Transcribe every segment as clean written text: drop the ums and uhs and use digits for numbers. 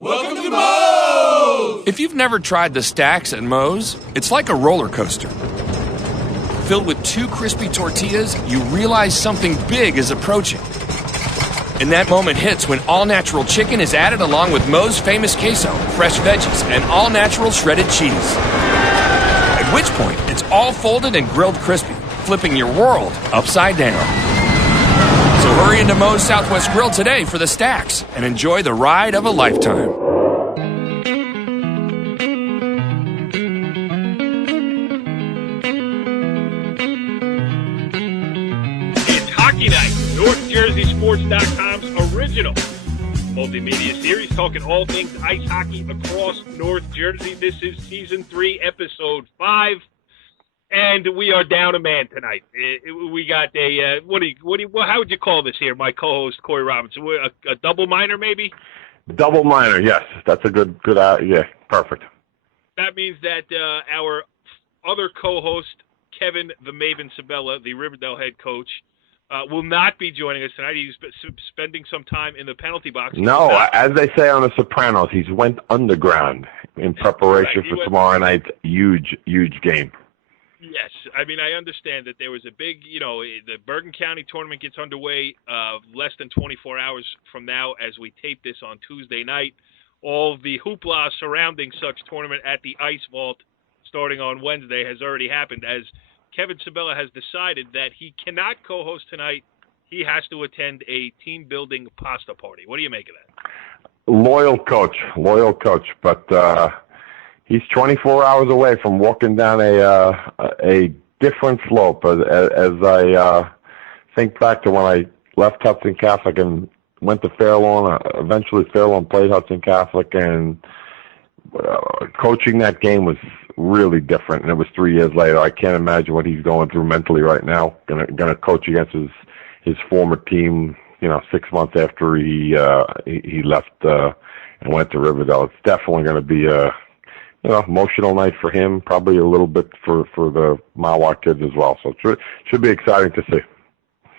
Welcome to Moe's! If you've never tried the stacks at Moe's, it's like a roller coaster. Filled with 2 crispy tortillas, you realize something big is approaching. And that moment hits when all-natural chicken is added along with Moe's famous queso, fresh veggies, and all-natural shredded cheese. At which point, it's all folded and grilled crispy, flipping your world upside down. So hurry into Moe's Southwest Grill today for the stacks and enjoy the ride of a lifetime. It's Hockey Night, NorthJerseySports.com's original multimedia series talking all things ice hockey across North Jersey. This is Season 3, Episode 5. And we are down a man tonight. We got a how would you call this here? My co-host Corey Robinson, a double minor maybe. Double minor, yes, that's a good. Yeah, perfect. That means that our other co-host Kevin the Maeven Sabella, the River Dell head coach, will not be joining us tonight. He's spending some time in the penalty box. No, as they say on The Sopranos, he's went underground in preparation for tomorrow night's huge game. Yes, I mean, I understand that there was a big, the Bergen County tournament gets underway less than 24 hours from now as we tape this on Tuesday night. All the hoopla surrounding such tournament at the Ice Vault starting on Wednesday has already happened, as Kevin Sabella has decided that he cannot co-host tonight. He has to attend a team-building pasta party. What do you make of that? Loyal coach, but he's 24 hours away from walking down a different slope. As I think back to when I left Hudson Catholic and went to Fairlawn, eventually Fairlawn played Hudson Catholic, and coaching that game was really different. And it was 3 years later. I can't imagine what he's going through mentally right now. Gonna coach against his former team, 6 months after he left and went to River Dell. It's definitely going to be a emotional night for him, probably a little bit for the Mawa kids as well. So it should be exciting to see.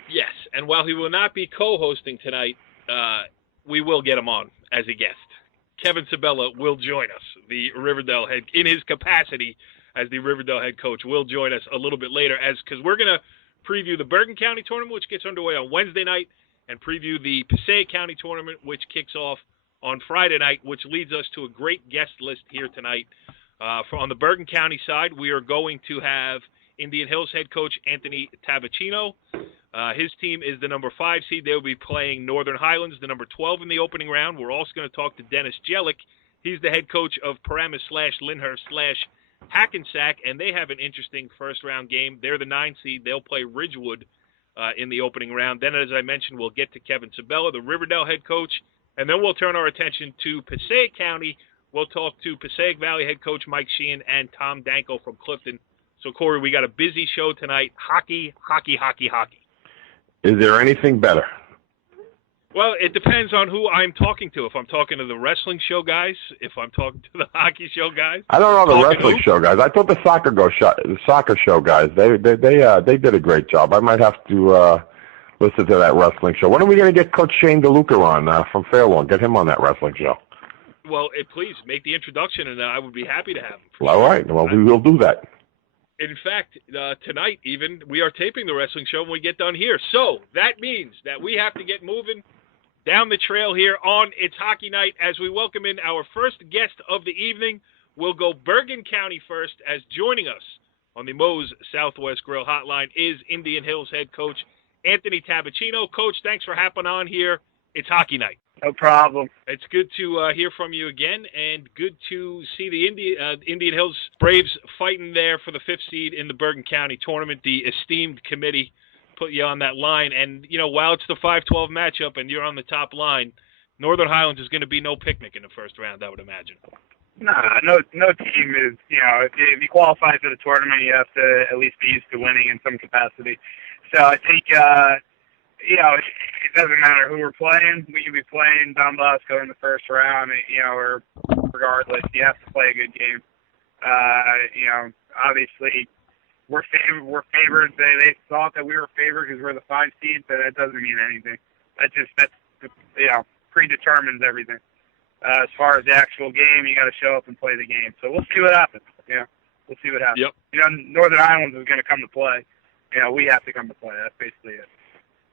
Yes, and while he will not be co-hosting tonight, we will get him on as a guest. Kevin Sabella will join us, the Riverdale head, in his capacity as the Riverdale head coach, will join us a little bit later, because we're going to preview the Bergen County tournament, which gets underway on Wednesday night, and preview the Passaic County tournament, which kicks off on Friday night, which leads us to a great guest list here tonight. On the Bergen County side, we are going to have Indian Hills head coach Anthony Tabbachino. His team is the number 5 seed. They will be playing Northern Highlands, the number 12 in the opening round. We're also going to talk to Dennis Jelic. He's the head coach of Paramus /Lyndhurst /Hackensack, and they have an interesting first-round game. They're the 9 seed. They'll play Ridgewood in the opening round. Then, as I mentioned, we'll get to Kevin Sabella, the Riverdale head coach. And then we'll turn our attention to Passaic County. We'll talk to Passaic Valley head coach Mike Sheehan and Tom Danko from Clifton. So, Corey, we got a busy show tonight. Hockey. Is there anything better? Well, it depends on who I'm talking to. If I'm talking to the wrestling show guys, if I'm talking to the hockey show guys. I don't know the wrestling show guys. I thought the soccer show guys. They did a great job. I might have to listen to that wrestling show. When are we going to get Coach Shane DeLuca on from Fairlawn? Get him on that wrestling show. Well, please make the introduction, and I would be happy to have him. All right. Well, we will do that. In fact, tonight even, we are taping the wrestling show when we get done here. So that means that we have to get moving down the trail here on It's Hockey Night as we welcome in our first guest of the evening. We'll go Bergen County first, as joining us on the Moe's Southwest Grill Hotline is Indian Hills head coach Anthony Tabbachino. Coach, thanks for hopping on here. It's Hockey Night. No problem. It's good to hear from you again, and good to see the Indian Hills Braves fighting there for the 5th seed in the Bergen County tournament. The esteemed committee put you on that line, and while it's the 5-12 matchup and you're on the top line, Northern Highlands is going to be no picnic in the first round, I would imagine. Nah, no team is, if you qualify for the tournament, you have to at least be used to winning in some capacity. So I think, it doesn't matter who we're playing. We can be playing Don Bosco in the first round, or regardless, you have to play a good game. Obviously, we're favored. They thought that we were favored because we're the 5 seed, but that doesn't mean anything. That predetermines everything. As far as the actual game, you got to show up and play the game. So we'll see what happens. We'll see what happens. Yep. Northern Highlands is going to come to play. We have to come to play. That's basically it.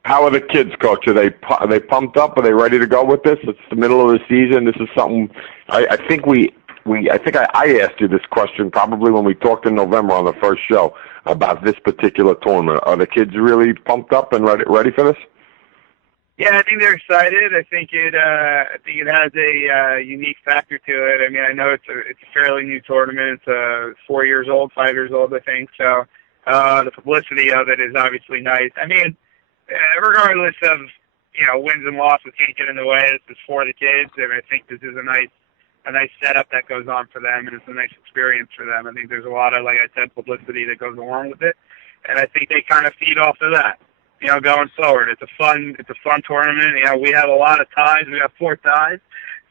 How are the kids, Coach? Are they pumped up? Are they ready to go with this? It's the middle of the season. This is something I think I asked you this question probably when we talked in November on the first show about this particular tournament. Are the kids really pumped up and ready for this? Yeah, I think they're excited. I think it has a unique factor to it. I mean, I know it's a fairly new tournament. It's 4 years old, 5 years old, I think. So the publicity of it is obviously nice. I mean, regardless of wins and losses, can't get in the way. This is for the kids, and I think this is a nice setup that goes on for them, and it's a nice experience for them. I think there's a lot of, like I said, publicity that goes along with it, and I think they kind of feed off of that. Going forward, it's a fun tournament. We have a lot of ties. We have 4 ties.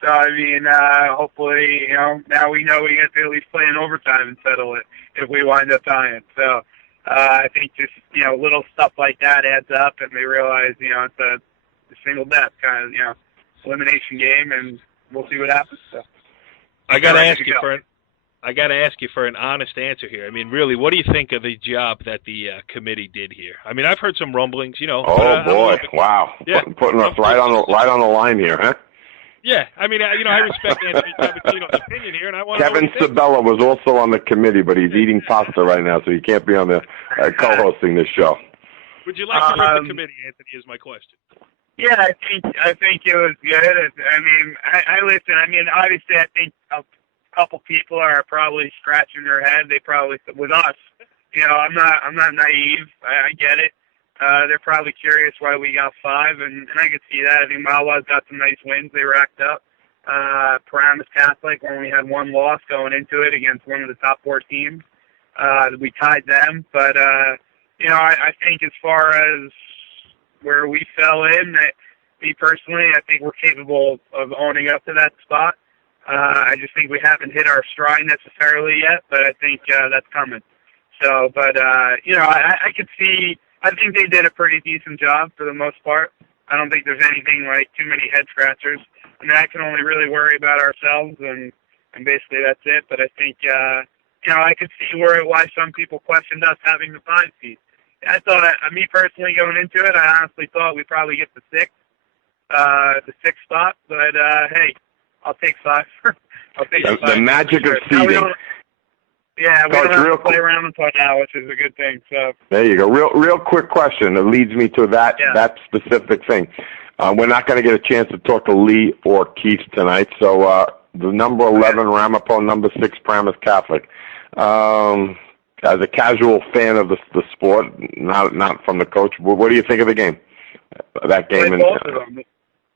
So I mean, hopefully, now we know we get to at least play in overtime and settle it if we wind up tying. So I think just little stuff like that adds up, and they realize it's a single death kind of elimination game, and we'll see what happens. So I got to ask you for an honest answer here. I mean, really, what do you think of the job that the committee did here? I mean, I've heard some rumblings, Oh boy! Wow! Yeah. Putting us right on the line here, huh? Yeah, I mean, I respect Anthony Tabbachino's opinion here, and I want Kevin Sabella was also on the committee, but he's eating pasta right now, so he can't be on the co-hosting this show. Would you like to leave the committee, Anthony? Is my question. Yeah, I think it was good. I mean, I listen. I mean, obviously, I think a couple people are probably scratching their head. They probably, with us, I'm not naive. I get it. They're probably curious why we got 5, and I can see that. I think Malawa's got some nice wins they racked up. Paramus Catholic only had 1 loss going into it against one of the top 4 teams. We tied them, but I think as far as where we fell in, me personally, I think we're capable of owning up to that spot. I just think we haven't hit our stride necessarily yet, but I think that's coming. So, but I could see. I think they did a pretty decent job for the most part. I don't think there's anything like too many head scratchers. I mean, I can only really worry about ourselves, and basically that's it. But I think I could see why some people questioned us having the 5 seed. I thought, me personally, going into it, I honestly thought we'd probably get the 6th spot. But hey, I'll take 5. I'll take the 5. The magic of seeding. We don't have to play around the putt now, which is a good thing. So there you go. Real quick question that leads me to that specific thing. We're not going to get a chance to talk to Lee or Keith tonight. So the number 11 Ramapo, number 6 Paramus Catholic. As a casual fan of the sport, not from the coach, what do you think of the game? That game, and both of them.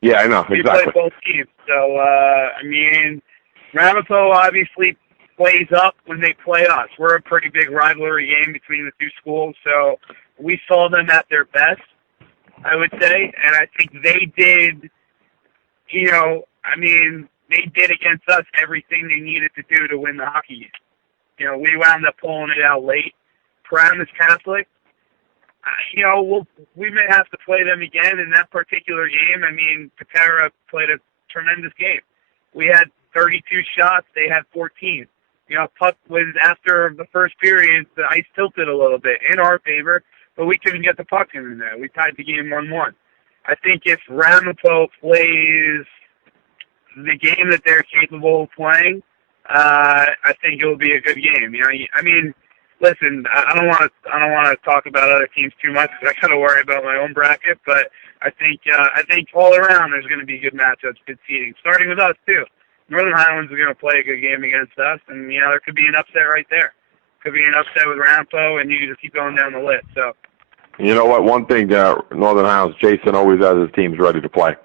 Yeah, I know exactly. We play both teams, so I mean, Ramapo obviously plays up when they play us. We're a pretty big rivalry game between the 2 schools, so we saw them at their best, I would say, and I think they did. They did against us everything they needed to do to win the hockey game. We wound up pulling it out late. Paramus Catholic, we may have to play them again in that particular game. I mean, Patera played a tremendous game. We had 32 shots. They had 14. Puck was after the first period, the ice tilted a little bit in our favor, but we couldn't get the puck in there. We tied the game 1-1. I think if Ramapo plays the game that they're capable of playing, I think it will be a good game. I mean, listen, I don't want to talk about other teams too much because I kind of worry about my own bracket. But I think all around there's going to be good matchups, good seeding, starting with us too. Northern Highlands are going to play a good game against us, and there could be an upset right there. Could be an upset with Ramapo, and you can just keep going down the list. So. You know what? One thing, Northern Highlands, Jason always has his teams ready to play,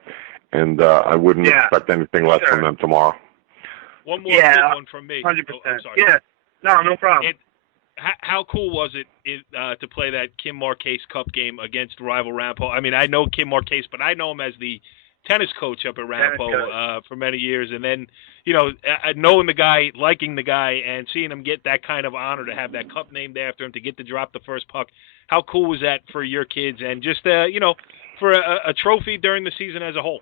and I wouldn't expect anything less from them tomorrow. One more quick one from me. 100%. Sorry. Yeah. No problem. How cool was it to play that Kim Marquez Cup game against rival Ramapo? I mean, I know Kim Marquez, but I know him as the tennis coach up at Ramapo for many years. And then, knowing the guy, liking the guy, and seeing him get that kind of honor to have that cup named after him, to get to drop the first puck. How cool was that for your kids and just, for a trophy during the season as a whole?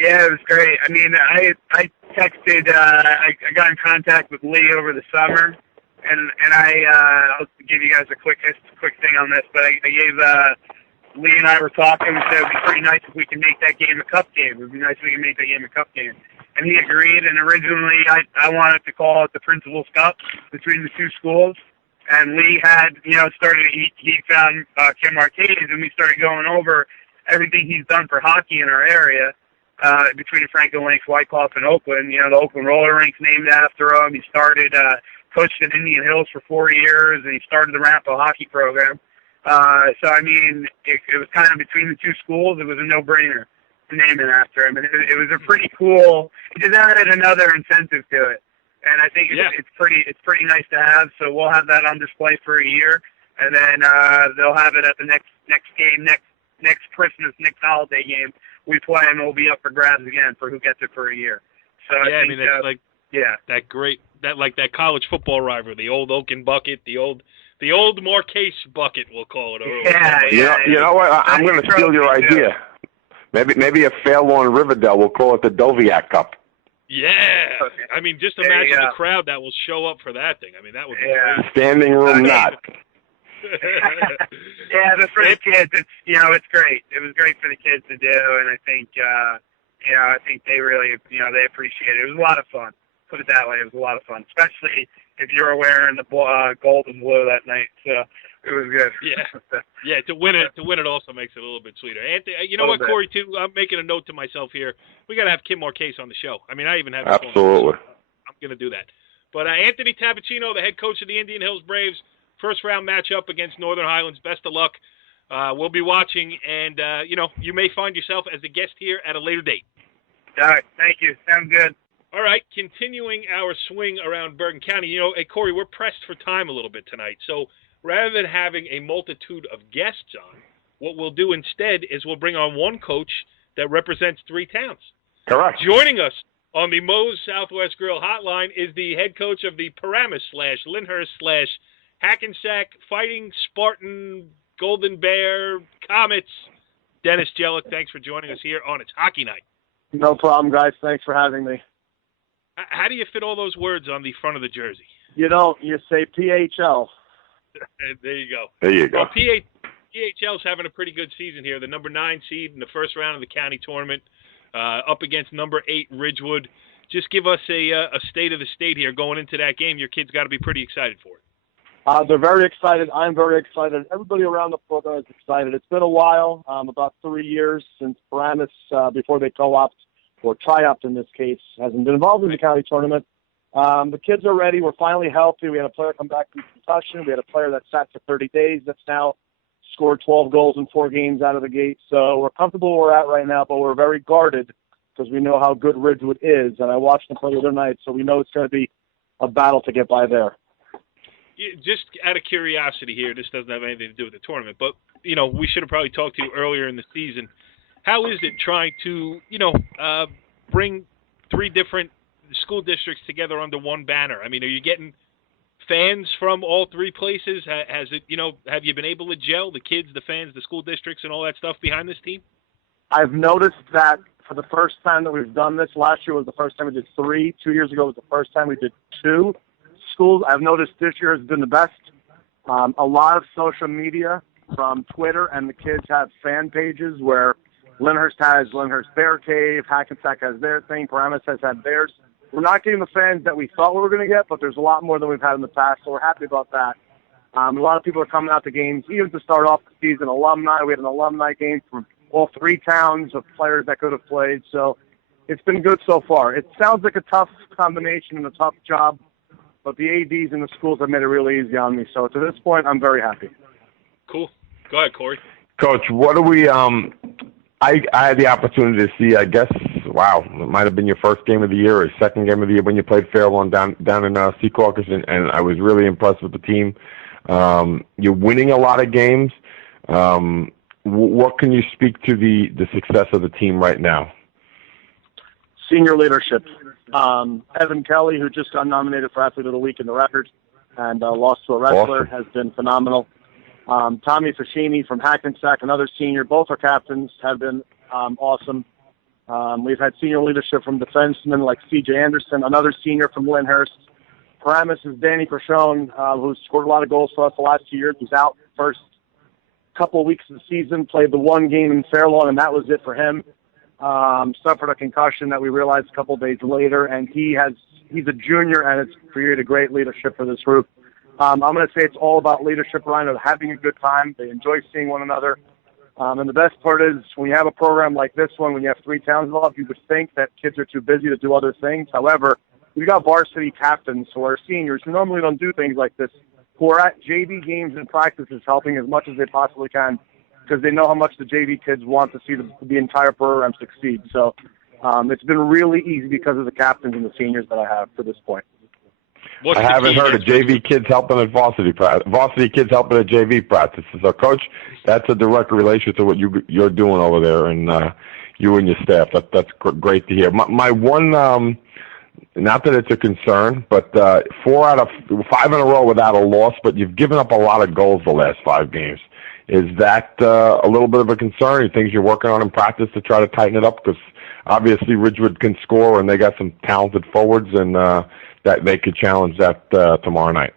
Yeah, it was great. I mean, I texted, I got in contact with Lee over the summer, and I'll give you guys a quick thing on this, but I gave, Lee and I were talking, we said it would be pretty nice if we could make that game a cup game. It would be nice if we could make that game a cup game. And he agreed, and originally I wanted to call it the Principal's Cup between the two schools. And Lee had, he found Kim Marquez, and we started going over everything he's done for hockey in our area, between Franklin Lakes, Wyckoff, and Oakland. The Oakland roller rink's named after him. He started, coached at Indian Hills for 4 years, and he started the Rampo hockey program. So, I mean, it was kind of between the two schools. It was a no-brainer to name it after him. And it was a pretty cool, it just added another incentive to it. And I think it's pretty nice to have. So we'll have that on display for a year. And then they'll have it at the next game, next Christmas, next holiday game we play, and it'll be up for grabs again for who gets it for a year. So I think, that college football rivalry, the old Oaken bucket, the old Marquez bucket, we'll call it. You know what? I'm going to steal your idea. Maybe a fair-lawn River Dell. We'll call it the Doviak Cup. Yeah. I mean, just imagine the crowd that will show up for that thing. I mean, that would be great. Standing room not. Yeah, but for the kids, it's great. It was great for the kids to do, and I think, I think they really, they appreciate it. It was a lot of fun. Put it that way. It was a lot of fun, especially if you were wearing the gold and blue that night. So it was good. Yeah. To win it also makes it a little bit sweeter. Anthony, you know what, Corey? Too, I'm making a note to myself here. We got to have Kim Marquez on the show. I mean, I even have absolutely. I'm going to do that. But Anthony Tabbachino, the head coach of the Indian Hills Braves, first round matchup against Northern Highlands. Best of luck. We'll be watching, and you may find yourself as a guest here at a later date. All right. Thank you. Sounds good. All right, continuing our swing around Bergen County. Hey, Corey, we're pressed for time a little bit tonight. So rather than having a multitude of guests on, what we'll do instead is we'll bring on one coach that represents 3 towns. Correct. Joining us on the Moe's Southwest Grill hotline is the head coach of the Paramus / Lyndhurst / Hackensack Fighting Spartan Golden Bear Comets, Dennis Jelic. Thanks for joining us here on It's Hockey Night. No problem, guys. Thanks for having me. How do you fit all those words on the front of the jersey? You say PHL. There you go. Well, PHL's having a pretty good season here. The number 9 seed in the first round of the county tournament, up against number 8 Ridgewood. Just give us a state of the state here going into that game. Your kids got to be pretty excited for it. They're very excited. I'm very excited. Everybody around the program is excited. It's been a while, about 3 years since Paramus, before they co-opt, or tri-opt in this case, hasn't been involved in the county tournament. The kids are ready. We're finally healthy. We had a player come back from concussion. We had a player that sat for 30 days that's now scored 12 goals in 4 games out of the gate. So we're comfortable where we're at right now, but we're very guarded because we know how good Ridgewood is. And I watched them play the other night, so we know it's going to be a battle to get by there. Just out of curiosity here, this doesn't have anything to do with the tournament, but, we should have probably talked to you earlier in the season. How is it trying to, bring 3 different school districts together under one banner? I mean, are you getting fans from all 3 places? Has it, have you been able to gel the kids, the fans, the school districts, and all that stuff behind this team? I've noticed that for the first time that we've done this. Last year was the first time we did 3. 2 years ago was the first time we did 2 schools. I've noticed this year has been the best. A lot of social media from Twitter, and the kids have fan pages where Lyndhurst has Lyndhurst Bear Cave, Hackensack has their thing, Paramus has had theirs. We're not getting the fans that we thought we were going to get, but there's a lot more than we've had in the past, so we're happy about that. A lot of people are coming out to games, even to start off the season. Alumni, we had an alumni game from all 3 towns of players that could have played, so it's been good so far. It sounds like a tough combination and a tough job, but the ADs and the schools have made it really easy on me, so to this point, I'm very happy. Cool. Go ahead, Corey. Coach, what do we I had the opportunity to see, I guess, it might have been your first game of the year or second game of the year when you played Fairlawn down in Secaucus, and I was really impressed with the team. You're winning a lot of games. What can you speak to the success of the team right now? Senior leadership. Evan Kelly, who just got nominated for Athlete of the Week in the record and lost to a wrestler, has been phenomenal. Tommy Fascini from Hackensack, another senior. Both our captains have been awesome. We've had senior leadership from defensemen like C.J. Anderson, another senior from Lyndhurst. Paramus is Danny Pershone, who's scored a lot of goals for us the last 2 years. He's out first couple of weeks of the season, played the one game in Fairlawn, and that was it for him. Suffered a concussion that we realized a couple of days later, and he's a junior, and it's created great leadership for this group. I'm going to say it's all about leadership, Ryan, of having a good time. They enjoy seeing one another. And the best part is when you have a program like this one, when you have 3 towns involved, you would think that kids are too busy to do other things. However, we've got varsity captains who are seniors who normally don't do things like this, who are at JV games and practices helping as much as they possibly can because they know how much the JV kids want to see the entire program succeed. So it's been really easy because of the captains and the seniors that I have to this point. I haven't heard of JV kids helping at varsity kids helping at JV practices. So, Coach, that's a direct relation to what you're doing over there, and you and your staff. That's great to hear. My one, not that it's a concern, but 4 out of 5 in a row without a loss. But you've given up a lot of goals the last 5 games. Is that a little bit of a concern? Or things you're working on in practice to try to tighten it up? Because obviously Ridgewood can score, and they got some talented forwards, and that they could challenge that tomorrow night.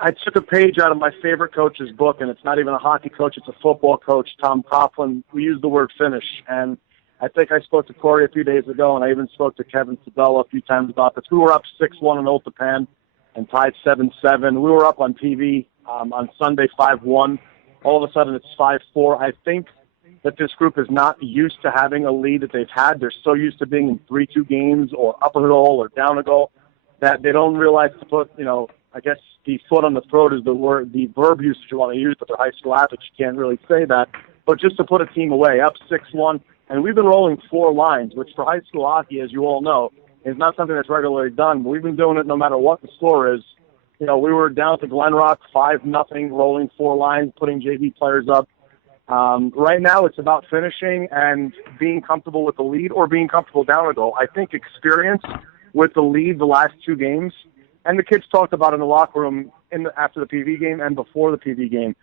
I took a page out of my favorite coach's book, and it's not even a hockey coach, it's a football coach, Tom Coughlin. We used the word finish, and I think I spoke to Corey a few days ago, and I even spoke to Maeven Sabella a few times about this. We were up 6-1 in Old Japan and tied 7-7. We were up on TV on Sunday 5-1. All of a sudden it's 5-4. I think that this group is not used to having a lead that they've had. They're so used to being in 3-2 games or up a goal or down a goal that they don't realize to put, I guess the foot on the throat is the verb usage you want to use, but they're high school athletes, you can't really say that. But just to put a team away, up 6-1, and we've been rolling 4 lines, which for high school hockey, as you all know, is not something that's regularly done. But we've been doing it no matter what the score is. We were down to Glen Rock 5-0, rolling 4 lines, putting JV players up. Right now it's about finishing and being comfortable with the lead or being comfortable down a goal. I think experience with the lead the last 2 games, and the kids talked about in the locker room after the PV game and before the PV game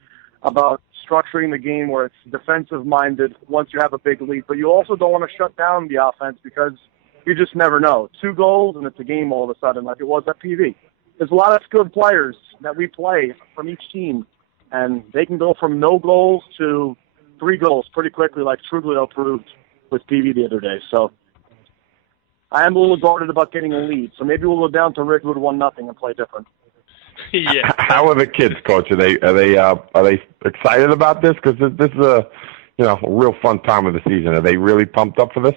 about structuring the game where it's defensive-minded once you have a big lead. But you also don't want to shut down the offense because you just never know. 2 goals, and it's a game all of a sudden like it was at PV. There's a lot of skilled players that we play from each team, and they can go from no goals to 3 goals pretty quickly like Truglio proved with PV the other day. So I am a little guarded about getting a lead, so maybe we'll go down to Ridgewood 1-0 and play different. Yeah. How are the kids, Coach? Are they excited about this? Because this is a real fun time of the season. Are they really pumped up for this?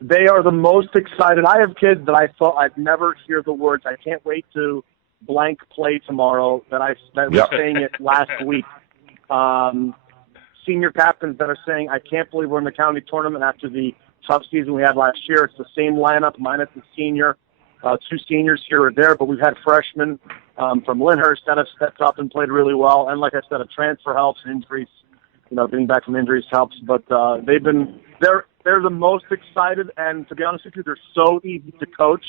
They are the most excited. I have kids that I thought I'd never hear the words. I can't wait to blank play tomorrow. That was saying it last week. Senior captains that are saying, I can't believe we're in the county tournament after the tough season we had last year. It's the same lineup minus the senior. 2 seniors here or there, but we've had freshmen from Lyndhurst that have stepped up and played really well. And like I said, a transfer helps, injuries, getting back from injuries helps. But they're the most excited, and to be honest with you, they're so easy to coach.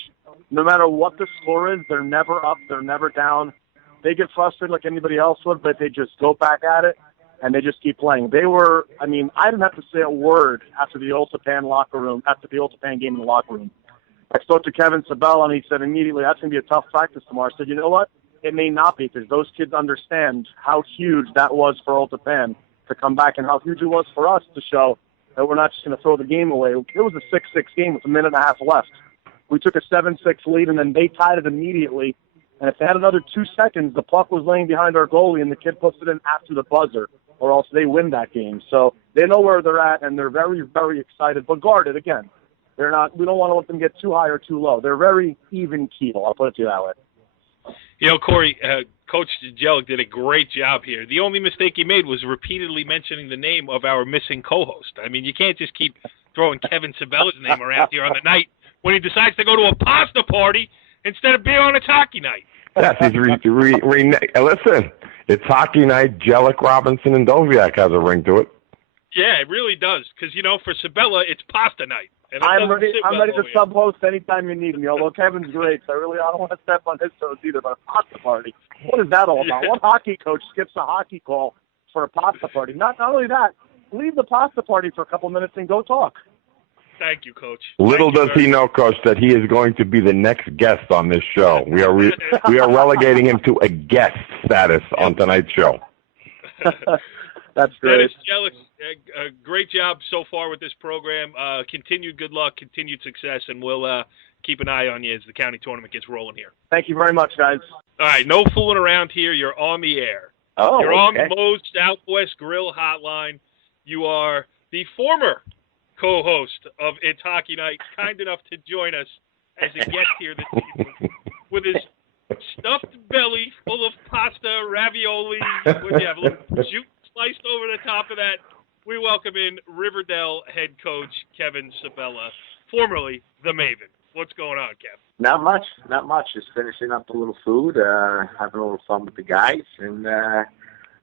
No matter what the score is, they're never up, they're never down. They get frustrated like anybody else would, but they just go back at it, and they just keep playing. I didn't have to say a word after the Old Japan game in the locker room. I spoke to Maeven Sabella, and he said immediately, that's going to be a tough practice tomorrow. I said, you know what? It may not be, because those kids understand how huge that was for Old Japan to come back and how huge it was for us to show that we're not just going to throw the game away. It was a 6-6 game with 1.5 minutes left. We took a 7-6 lead, and then they tied it immediately. And if they had another 2 seconds, the puck was laying behind our goalie, and the kid puts it in after the buzzer, or else they win that game. So they know where they're at, and they're very, very excited, but guarded again. They're not. We don't want to let them get too high or too low. They're very even keel. I'll put it to you that way. Corey, Coach Jelic did a great job here. The only mistake he made was repeatedly mentioning the name of our missing co-host. I mean, you can't just keep throwing Maeven Sabella's name around here on the night when he decides to go to a pasta party instead of being on a hockey night. Yes, he's listen, it's hockey night. Jelic, Robinson, and Doviak has a ring to it. Yeah, it really does. Because, for Sabella, it's pasta night. And I'm ready to sub-host anytime you need me, although Kevin's great, so I don't want to step on his toes either, but a pasta party, what is that all about? What hockey coach skips a hockey call for a pasta party? Not only that, leave the pasta party for a couple minutes and go talk. Thank you, Coach. Little does he know, Coach, that he is going to be the next guest on this show. We are relegating him to a guest status on tonight's show. That's great. Dennis Jelic, great job so far with this program. Continued good luck, continued success, and we'll keep an eye on you as the county tournament gets rolling here. Thank you very much, guys. All right, no fooling around here. You're on the air. Oh, You're on okay. the Moe's Southwest Grill Hotline. You are the former co-host of It's Hockey Night, kind enough to join us as a guest here this evening with his stuffed belly full of pasta, ravioli. What do you have, a little jute sliced over the top of that? We welcome in River Dell head coach Maeven Sabella, formerly the Maeven. What's going on, Kev? Not much. Just finishing up a little food, having a little fun with the guys, and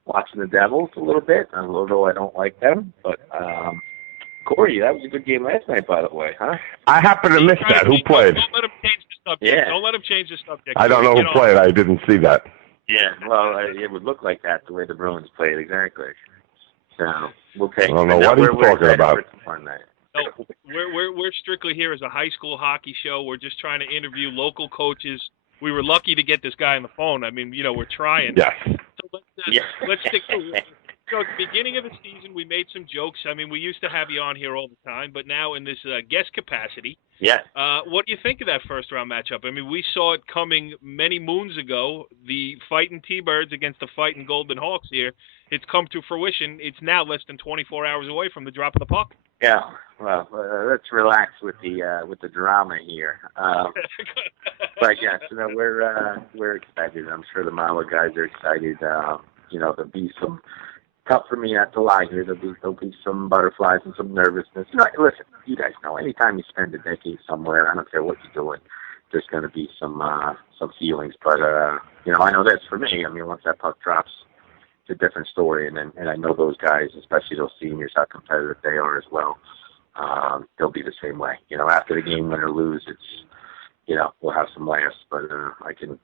watching the Devils a little bit, although I don't like them. But, Corey, that was a good game last night, by the way, huh? I happen to miss that. Who played? Don't let him change the subject. Yeah. Don't let him change the subject. I don't know who played. I didn't see that. Yeah, well, it would look like that the way the Bruins played, exactly. So, we'll take it. I don't know what he's talking about. No, we're strictly here as a high school hockey show. We're just trying to interview local coaches. We were lucky to get this guy on the phone. I mean, we're trying. Yes. So let's stick to So at the beginning of the season, we made some jokes. I mean, we used to have you on here all the time, but now in this guest capacity, what do you think of that first-round matchup? I mean, we saw it coming many moons ago, the fighting T-Birds against the fighting Golden Hawks here. It's come to fruition. It's now less than 24 hours away from the drop of the puck. Yeah, well, let's relax with the drama here. But yes, we're excited. I'm sure the Mala guys are excited. There'll be some tough for me not to lie here. There'll be some butterflies and some nervousness. Listen, you guys know. Anytime you spend a decade somewhere, I don't care what you're doing, there's going to be some feelings. But I know this for me. I mean, once that puck drops, it's a different story. And I know those guys, especially those seniors, how competitive they are as well. They'll be the same way. After the game, win or lose, it's we'll have some laughs. But I can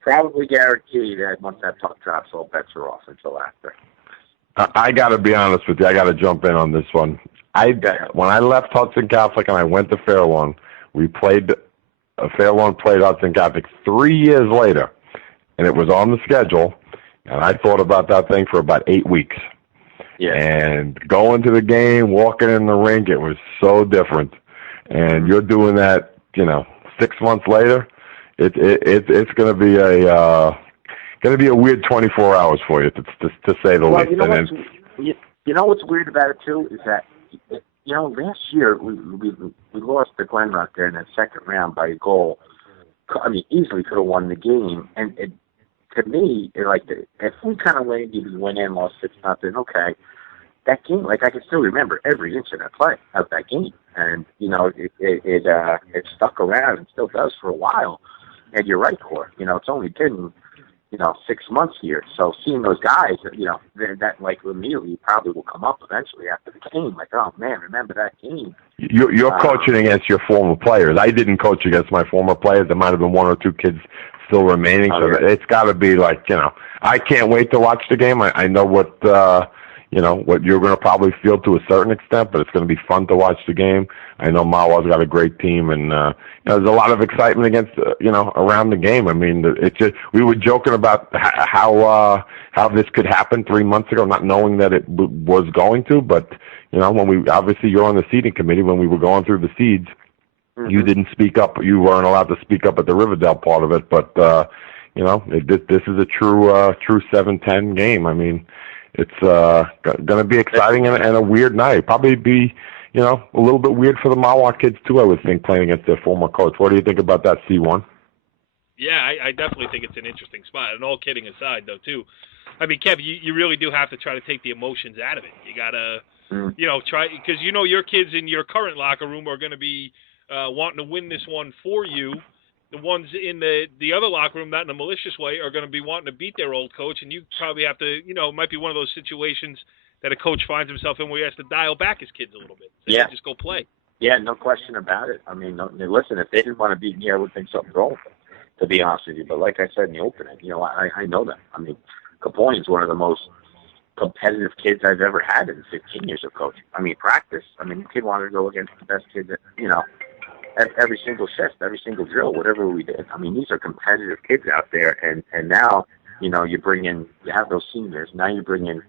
probably guarantee that once that puck drops, all bets are off until after. I got to be honest with you. I got to jump in on this one. When I left Hudson Catholic and I went to Fair Lawn, Fair Lawn played Hudson Catholic 3 years later, and it was on the schedule, and I thought about that thing for about 8 weeks. Yeah. And going to the game, walking in the rink, it was so different. And you're doing that, 6 months later, it's going to be a weird 24 hours for you, to say the least. What's weird about it too is that last year we lost to Glenrock there in that second round by a goal. I mean, easily could have won the game. And to me, if we kind of went in, lost 6-0, okay, that game, I can still remember every inch of that play of that game, and it stuck around and still does for a while. And you're right, Cor. It's only been 6 months here. So seeing those guys, that immediately probably will come up eventually after the game. Oh man, remember that game? You're coaching against your former players. I didn't coach against my former players. There might have been one or two kids still remaining. It's got to be I can't wait to watch the game. I know what you're going to probably feel to a certain extent, but it's going to be fun to watch the game. I know Mawa's got a great team, and there's a lot of excitement against around the game. I mean, it's just we were joking about how this could happen 3 months ago, not knowing that it was going to. But when you're on the seeding committee, when we were going through the seeds, you didn't speak up. You weren't allowed to speak up at the River Dell part of it. But this is a true 7-10 game. I mean, it's going to be exciting and a weird night. Probably be, a little bit weird for the Mawa kids, too, I would think, playing against their former coach. What do you think about that, C1? Yeah, I definitely think it's an interesting spot. And all kidding aside, though, too, I mean, Kev, you really do have to try to take the emotions out of it. You got to, try, because your kids in your current locker room are going to be wanting to win this one for you. The ones in the other locker room, not in a malicious way, are going to be wanting to beat their old coach, and you probably have to, it might be one of those situations that a coach finds himself in where he has to dial back his kids a little bit. So just go play. Yeah, no question about it. I mean, listen, if they didn't want to beat me, I would think something's wrong with them, to be honest with you. But like I said in the opening, I know that. I mean, Capone's one of the most competitive kids I've ever had in 15 years of coaching. I mean, practice. I mean, the kid wanted to go against the best kids at, every single shift, every single drill, whatever we did. I mean, these are competitive kids out there, and now, you have those seniors. Now you bring in,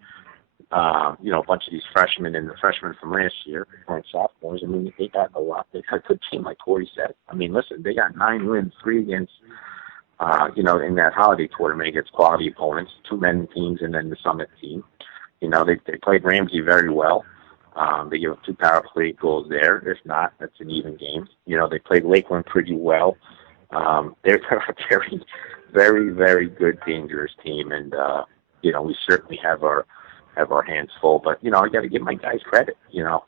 a bunch of these freshmen and the freshmen from last year, and sophomores. I mean, they got a lot. They got a good team, like Corey said. I mean, listen, they got 9 wins, 3 against, in that holiday tournament against quality opponents, 2 men teams and then the summit team. They played Ramsey very well. They gave up 2 power play goals there. If not, that's an even game. They played Lakeland pretty well. They're a very, very, very good, dangerous team, and we certainly have our hands full. But I got to give my guys credit.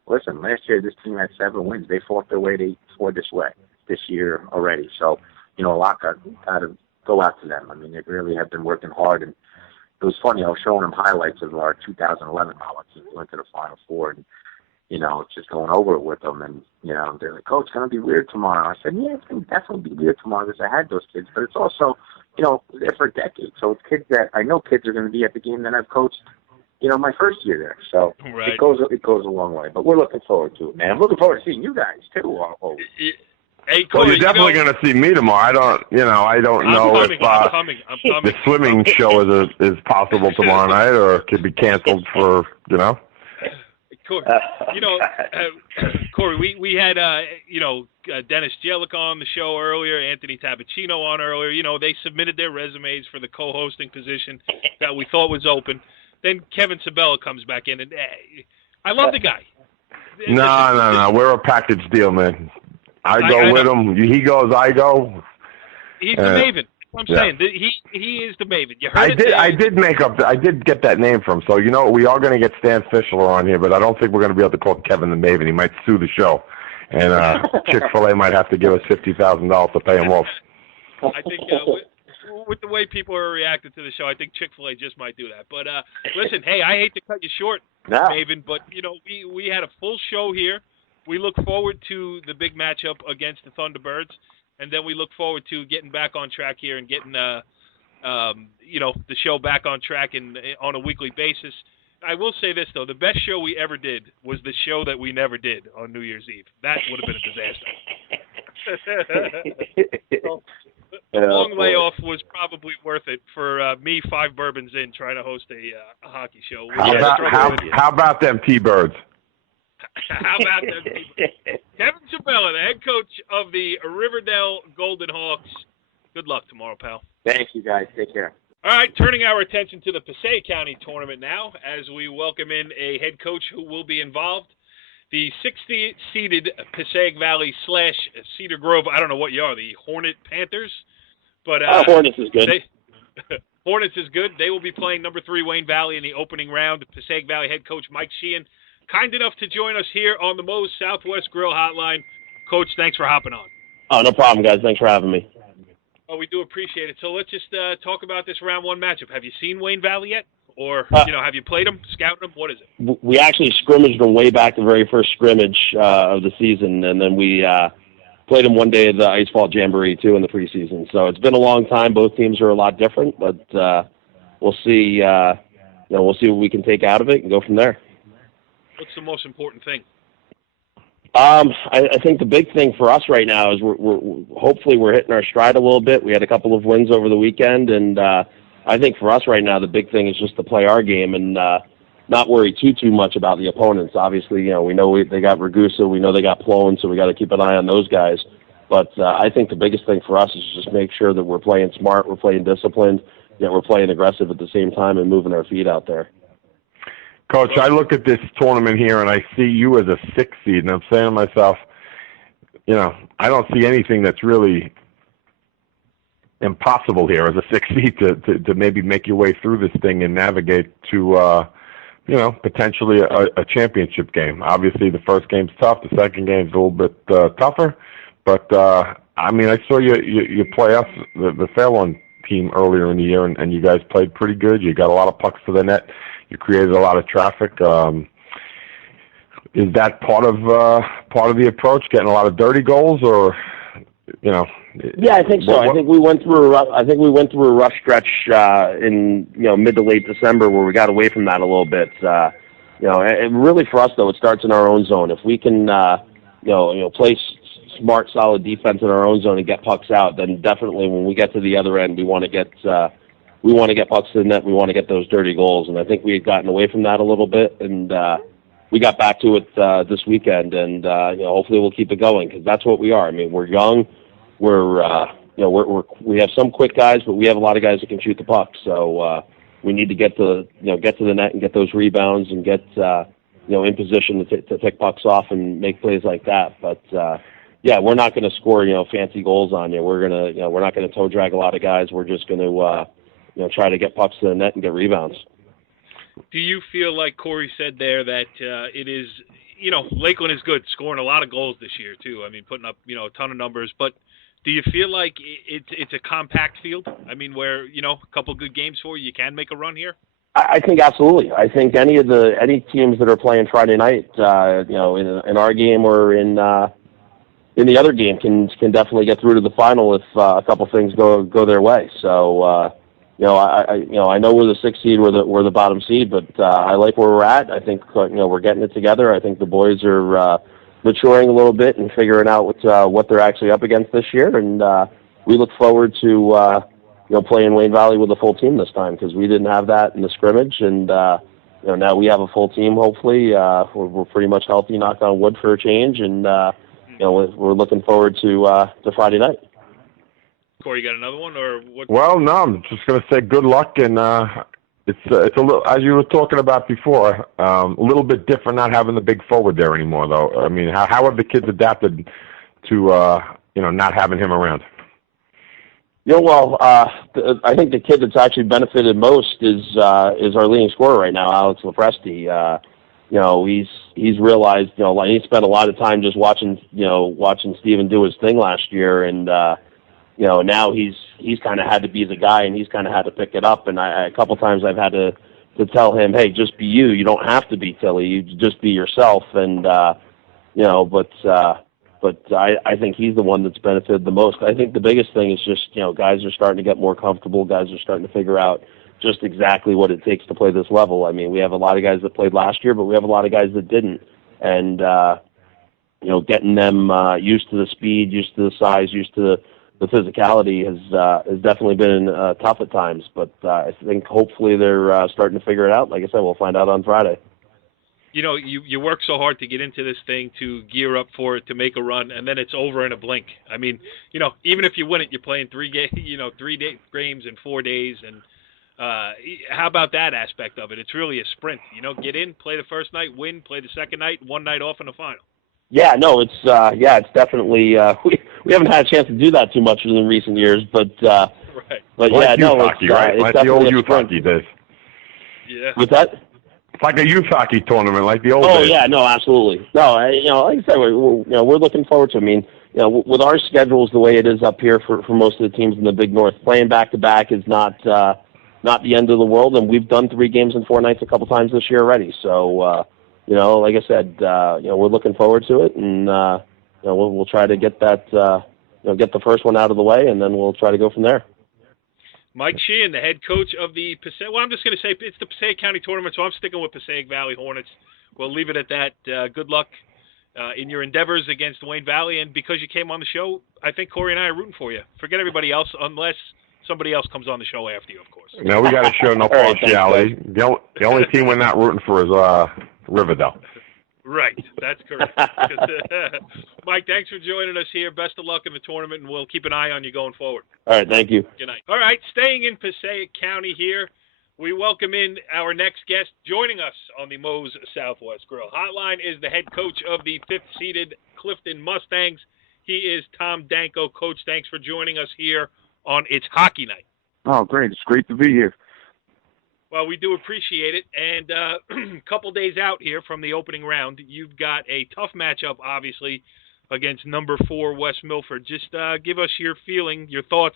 Listen, last year this team had 7 wins. They fought their way. They fought this year already. So a lot got to go out to them. I mean, they really have been working hard, and it was funny. I was showing them highlights of our 2011 Mala team. We went to the Final Four, and just going over it with them, and they're like, "Coach, it's gonna be weird tomorrow." I said, "Yeah, it's gonna definitely be weird tomorrow because I had those kids, but it's also, there for a decade. So it's kids that I know kids are gonna be at the game that I've coached, my first year there. So right. It goes a long way. But we're looking forward to it, man. I'm looking forward to seeing you guys too. Hey, Corey, well, you're definitely going to see me tomorrow. I don't know if I'm coming. the swimming show is possible tomorrow night, or it could be canceled for. Corey, we had Dennis Jelic on the show earlier, Anthony Tabbachino on earlier. They submitted their resumes for the co-hosting position that we thought was open. Then Kevin Sabella comes back in, and I love the guy. No. We're a package deal, man. I go with him. He goes, I go. He's the Maeven. I'm saying he is the Maeven. You heard I did get that name from. So we are going to get Stan Fischler on here, but I don't think we're going to be able to call Kevin the Maeven. He might sue the show, and Chick-fil-A might have to give us $50,000 to pay him off. I think with the way people are reacting to the show, I think Chick-fil-A just might do that. But listen, hey, I hate to cut you short, Maeven, but we had a full show here. We look forward to the big matchup against the Thunderbirds, and then we look forward to getting back on track here and getting the show back on track and on a weekly basis. I will say this, though. The best show we ever did was the show that we never did on New Year's Eve. That would have been a disaster. The long layoff was probably worth it for me, 5 bourbons in, trying to host a hockey show. How about them T-Birds? How about that? Kevin Sabella, the head coach of the River Dell Golden Hawks. Good luck tomorrow, pal. Thank you, guys. Take care. All right, turning our attention to the Passaic County tournament now, as we welcome in a head coach who will be involved. The 60-seeded Passaic Valley / Cedar Grove, I don't know what you are, the Hornet Panthers. But Hornets is good. Hornets is good. They will be playing number 3 Wayne Valley in the opening round. Passaic Valley head coach Mike Sheehan, kind enough to join us here on the Moe's Southwest Grill Hotline. Coach, thanks for hopping on. Oh, no problem, guys. Thanks for having me. Oh, we do appreciate it. So let's just talk about this round 1 matchup. Have you seen Wayne Valley yet? Or, have you played them, scouted them? What is it? We actually scrimmaged them way back the very first scrimmage of the season, and then we played them one day at the Ice Fall Jamboree, too, in the preseason. So it's been a long time. Both teams are a lot different, but we'll see. We'll see what we can take out of it and go from there. What's the most important thing? I think the big thing for us right now is we're hopefully we're hitting our stride a little bit. We had a couple of wins over the weekend, and I think for us right now the big thing is just to play our game and not worry too much about the opponents. Obviously, we know they got Ragusa, we know they got Plone, so we got to keep an eye on those guys. But I think the biggest thing for us is just make sure that we're playing smart, we're playing disciplined, yet we're playing aggressive at the same time and moving our feet out there. Coach, I look at this tournament here and I see you as a 6th seed, and I'm saying to myself, I don't see anything that's really impossible here as a 6th seed to maybe make your way through this thing and navigate to, potentially a championship game. Obviously, the first game's tough. The second game's a little bit tougher. But, I saw you play us, the Fairlawn team, earlier in the year, and you guys played pretty good. You got a lot of pucks to the net. You created a lot of traffic. Is that part of the approach, getting a lot of dirty goals, or Yeah, I think so. I think we went through a rough stretch in mid to late December where we got away from that a little bit. And really for us though, it starts in our own zone. If we can play smart, solid defense in our own zone and get pucks out, then definitely when we get to the other end, we want to get pucks to the net. We want to get those dirty goals, and I think we had gotten away from that a little bit, and we got back to it this weekend, and hopefully we'll keep it going because that's what we are. I mean, we're young, we have some quick guys, but we have a lot of guys that can shoot the puck. So we need to get to the net and get those rebounds and get in position to pick pucks off and make plays like that. But yeah, we're not going to score fancy goals on you. We're not going to toe drag a lot of guys. We're just going to try to get pucks to the net and get rebounds. Do you feel like Corey said there that it is, Lakeland is good, scoring a lot of goals this year too. I mean, putting up a ton of numbers. But do you feel like it's a compact field? I mean, where a couple good games for you can make a run here. I think absolutely. I think any teams that are playing Friday night, in our game or in the other game can definitely get through to the final if a couple things go their way. So I know we're the 6th seed, we're the bottom seed, but I like where we're at. I think we're getting it together. I think the boys are maturing a little bit and figuring out what they're actually up against this year, and we look forward to playing Wayne Valley with a full team this time because we didn't have that in the scrimmage, and now we have a full team. Hopefully, we're pretty much healthy. Knock on wood for a change, and we're looking forward to Friday night. Corey, you got another one or what? Well, no, I'm just going to say good luck, and it's a little, as you were talking about before, a little bit different not having the big forward there anymore, though. I mean, how have the kids adapted to not having him around? I think the kid that's actually benefited most is our leading scorer right now, Alex Lopresti. He's realized, he spent a lot of time just watching Steven do his thing last year, and now he's kind of had to be the guy, and he's kind of had to pick it up. And a couple times I've had to tell him, hey, just be you. You don't have to be Tilly. You just be yourself. And but I think he's the one that's benefited the most. I think the biggest thing is just guys are starting to get more comfortable. Guys are starting to figure out just exactly what it takes to play this level. I mean, we have a lot of guys that played last year, but we have a lot of guys that didn't. And getting them used to the speed, used to the size, used to the physicality has definitely been tough at times, but I think hopefully they're starting to figure it out. Like I said, we'll find out on Friday. You work so hard to get into this thing, to gear up for it, to make a run, and then it's over in a blink. I mean, even if you win it, you're playing 3 games in 4 days, and how about that aspect of it? It's really a sprint. Get in, play the first night, win, play the second night, one night off in the final. Yeah, no, it's definitely we haven't had a chance to do that too much in recent years, but right. But like yeah, no, hockey, it's right? It's like the old youth sprint. hockey days. Yeah. What's that? It's like a youth hockey tournament, like the old days. Oh yeah, no, absolutely. No, like I said, we're looking forward to. I mean, with our schedules the way it is up here for most of the teams in the Big North, playing back to back is not the end of the world, and we've done 3 games in 4 nights a couple times this year already. So. Like I said, we're looking forward to it, and we'll try to get that, get the first one out of the way, and then we'll try to go from there. Mike Sheehan, the head coach of the Passaic. Well, I'm just going to say it's the Passaic County tournament, so I'm sticking with Passaic Valley Hornets. We'll leave it at that. Good luck in your endeavors against Wayne Valley, and because you came on the show, I think Corey and I are rooting for you. Forget everybody else, unless somebody else comes on the show after you, of course. No, we got to show no partiality. The only team we're not rooting for is River Dell. Right, that's correct. Mike, thanks for joining us here. Best of luck in the tournament, and we'll keep an eye on you going forward. All right, thank you. Good night. All right, staying in Passaic County here, we welcome in our next guest. Joining us on the Moe's Southwest Grill Hotline is the head coach of the 5th-seeded Clifton Mustangs. He is Tom Danko. Coach, thanks for joining us here on It's Hockey Night. Oh, great. It's great to be here. Well, we do appreciate it. And a couple days out here from the opening round, you've got a tough matchup, obviously, against number 4 West Milford. Just give us your feeling, your thoughts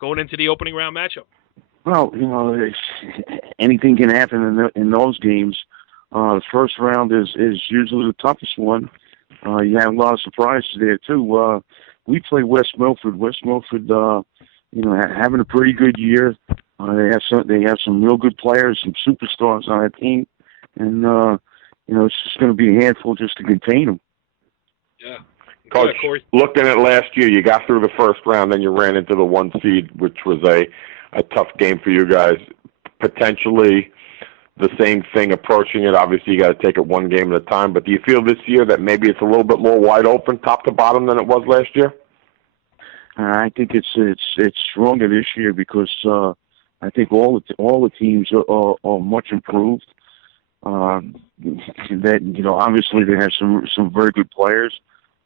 going into the opening round matchup. Well, anything can happen in those games. The first round is usually the toughest one. You have a lot of surprises there, too. we play West Milford. West Milford, having a pretty good year. They have some real good players, some superstars on that team, and it's just going to be a handful just to contain them. Yeah. Coach, looking at last year, you got through the first round, then you ran into the 1 seed, which was a tough game for you guys. Potentially the same thing approaching it. Obviously, you got to take it one game at a time. But do you feel this year that maybe it's a little bit more wide open, top to bottom, than it was last year? I think it's stronger this year because I think all the teams are much improved. That obviously they have some very good players.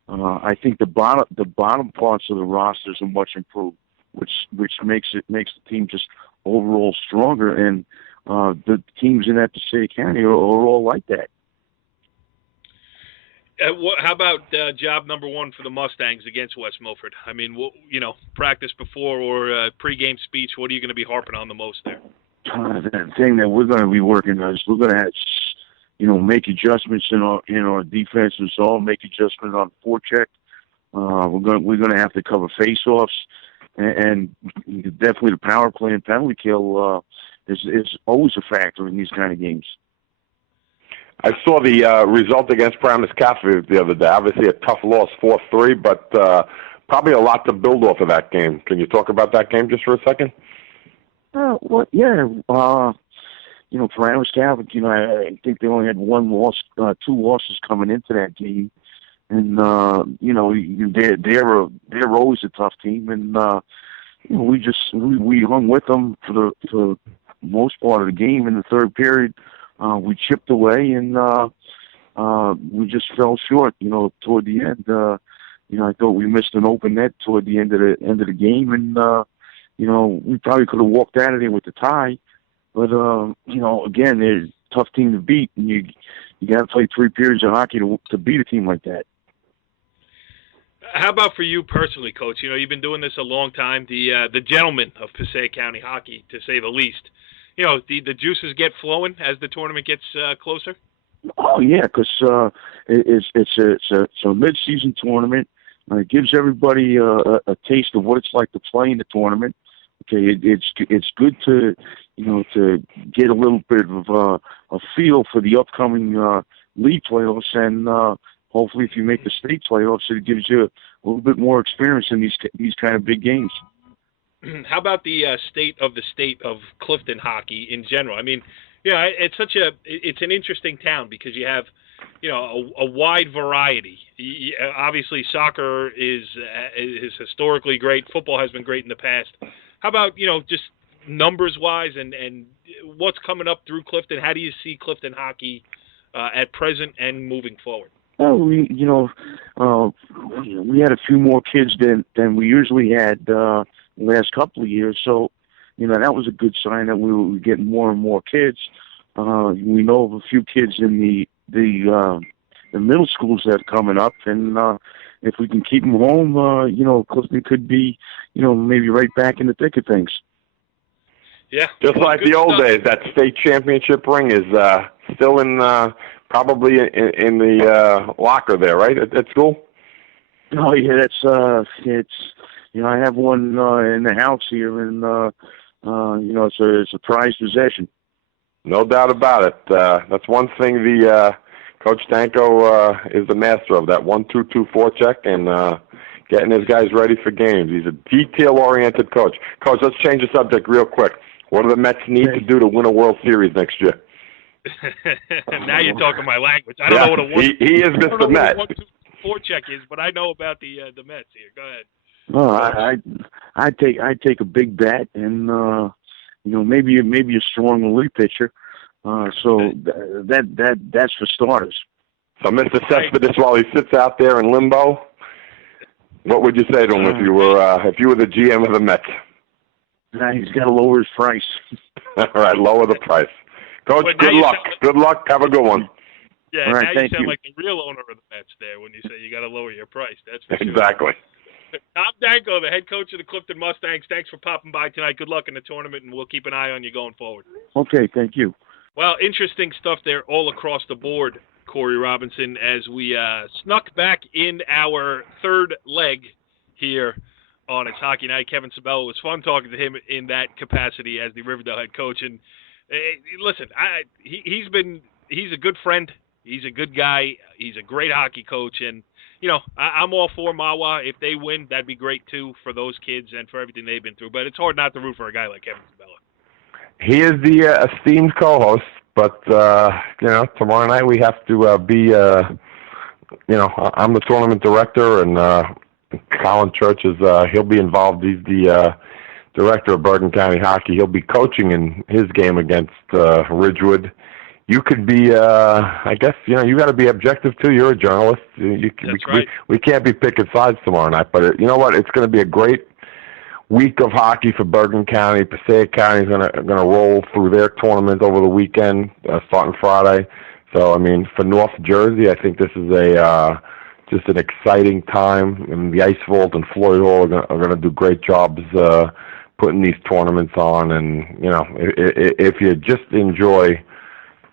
I think the bottom parts of the rosters are much improved, which makes the team just overall stronger. And the teams in Passaic County are all like that. How about job number one for the Mustangs against West Milford? I mean, practice before or pregame speech. What are you going to be harping on the most there? The thing that we're going to be working on is we're going to have, make adjustments in our defensive zone, make adjustments on forecheck. We're going to have to cover face-offs, and definitely the power play and penalty kill is always a factor in these kind of games. I saw the result against Paramus Catholic the other day. Obviously a tough loss, 4-3, but probably a lot to build off of that game. Can you talk about that game just for a second? Well, yeah. Paramus Catholic, I think they only had one loss, 2 losses coming into that game. And, they're always a tough team. And, we hung with them for the most part of the game. In the third period, we chipped away and we just fell short, toward the end. I thought we missed an open net toward the end of the game. And, we probably could have walked out of there with the tie. But, again, they're a tough team to beat, and you got to play 3 periods of hockey to beat a team like that. How about for you personally, Coach? You've been doing this a long time, the gentleman of Passaic County hockey, to say the least. The juices get flowing as the tournament gets closer? Oh, yeah, because it's a mid-season tournament. It gives everybody a taste of what it's like to play in the tournament. Okay, it's good to get a little bit of a feel for the upcoming league playoffs, and hopefully, if you make the state playoffs, it gives you a little bit more experience in these kind of big games. How about the state of Clifton hockey in general? I mean, it's an interesting town because you have a wide variety. Obviously, soccer is historically great. Football has been great in the past. How about, just numbers-wise and what's coming up through Clifton? How do you see Clifton hockey at present and moving forward? Well, we had a few more kids than we usually had the last couple of years. So, that was a good sign that we were getting more and more kids. We know of a few kids in the middle schools that are coming up, and if we can keep them home, Clifton could be, maybe right back in the thick of things. Yeah. Just like the old days, that state championship ring is still in probably in the locker there, right, at school? Oh, yeah, it's I have one in the house here, and it's a prized possession. No doubt about it. That's one thing the Coach Danko is the master of, that 1-2-2 forecheck and getting his guys ready for games. He's a detail-oriented coach. Coach, let's change the subject real quick. What do the Mets need to do to win a World Series next year? Now you're talking my language. I don't know what a he is Mr. Met. Forecheck is, but I know about the Mets here. Go ahead. Well, I'd take a big bat and maybe a strong relief pitcher. So that's for starters. So, Mr. Cespedes, while he sits out there in limbo, what would you say to him if you were the GM of the Mets? He's got to lower his price. All right, lower the price. Coach, good luck. Good luck. Have a good one. Yeah, right, now you thank sound you. like the real owner of the Mets there when you say you got to lower your price. That's for sure. Exactly. Tom Danko, the head coach of the Clifton Mustangs. Thanks for popping by tonight. Good luck in the tournament, and we'll keep an eye on you going forward. Okay, thank you. Well, interesting stuff there all across the board, Corey Robinson, as we snuck back in our third leg here on It's Hockey Night. Maeven Sabella. It was fun talking to him in that capacity as the Riverdale head coach. And listen, he's a good friend. He's a good guy. He's a great hockey coach. And, you know, I'm all for Mawa. If they win, that'd be great, too, for those kids and for everything they've been through. But it's hard not to root for a guy like Maeven Sabella. He is the esteemed co-host, but, you know, tomorrow night we have to be, you know, I'm the tournament director, and Colin Church is, he'll be involved. He's the director of Bergen County Hockey. He'll be coaching in his game against Ridgewood. You could be, I guess, you know, you got to be objective, too. You're a journalist. That's right. We can't be picking sides tomorrow night, but you know what? It's going to be a great week of hockey for Bergen County. Passaic County is going to roll through their tournament over the weekend, starting Friday. So, I mean, for North Jersey, I think this is just an exciting time. And the Ice Vault and Floyd Hall are going to do great jobs putting these tournaments on. And, you know, if you just enjoy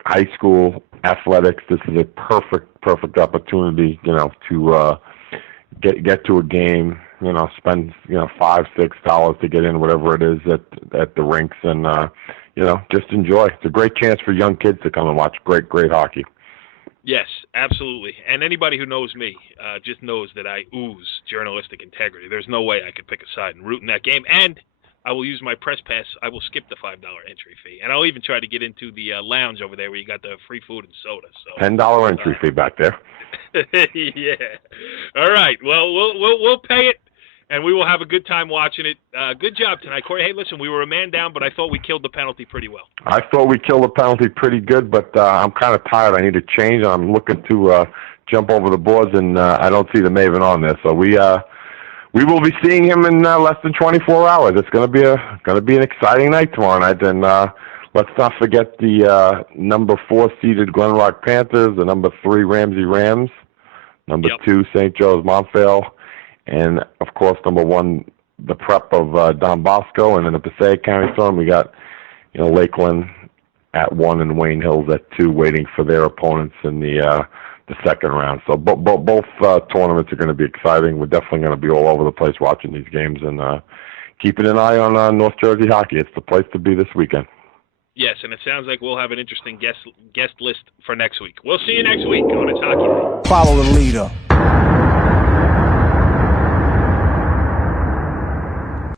high school athletics, this is a perfect opportunity, you know, to get to a game, you know, spend, you know, $5-6 to get in, whatever it is at the rinks, and you know, just enjoy. It's a great chance for young kids to come and watch great hockey. Yes, absolutely. And anybody who knows me just knows that I ooze journalistic integrity. There's no way I could pick a side and root in that game. And I will use my press pass. I will skip the $5 entry fee, and I'll even try to get into the lounge over there where you got the free food and soda. So $10 entry fee back there. Yeah. All right. Well, we'll pay it, and we will have a good time watching it. Good job tonight, Corey. Hey, listen, we were a man down, but I thought we killed the penalty pretty well. I thought we killed the penalty pretty good, but I'm kind of tired. I need to change. I'm looking to jump over the boards, and I don't see the Maeven on there. So we will be seeing him in less than 24 hours. It's going to be an exciting night tomorrow night. And let's not forget the number 4 seeded Glen Rock Panthers, the number 3 Ramsey Rams, number 2 St. Joe's Montvale, and of course number 1 the prep of Don Bosco. And in the Passaic County Storm, we got, you know, Lakeland at 1 and Wayne Hills at 2, waiting for their opponents in the second round. So both tournaments are going to be exciting. We're definitely going to be all over the place watching these games, and keeping an eye on North Jersey hockey. It's the place to be this weekend. Yes, and it sounds like we'll have an interesting guest list for next week. We'll see you next week on It's Hockey Night. Follow the leader.